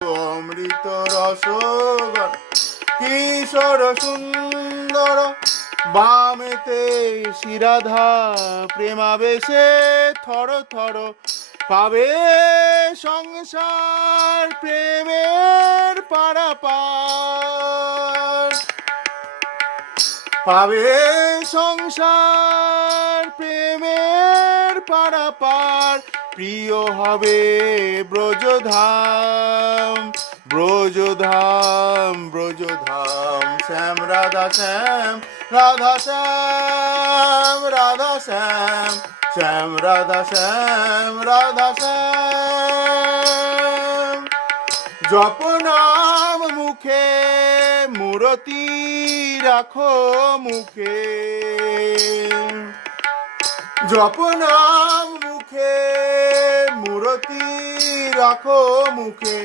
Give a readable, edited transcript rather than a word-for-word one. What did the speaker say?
অমৃত রসগর কিশোর সুন্দর বামেতে শিরাধা প্রেমাবেশে থর থর পাবে সংসার প্রেমের পারাপার পাবে সংসার প্রেমের পারাপার প্রিয় হবে ব্রজধাম ব্রজধাম ব্রজধাম শ্যাম রাধা শ্যাম রাধা শ্যাম রাধা শ্যাম শ্যাম রাধা শ্যাম রাধা শ্যাম জপ নাম মুখে মূরতি রাখো মুখে জপ নাম মুখে মূরতি রাখো মুখে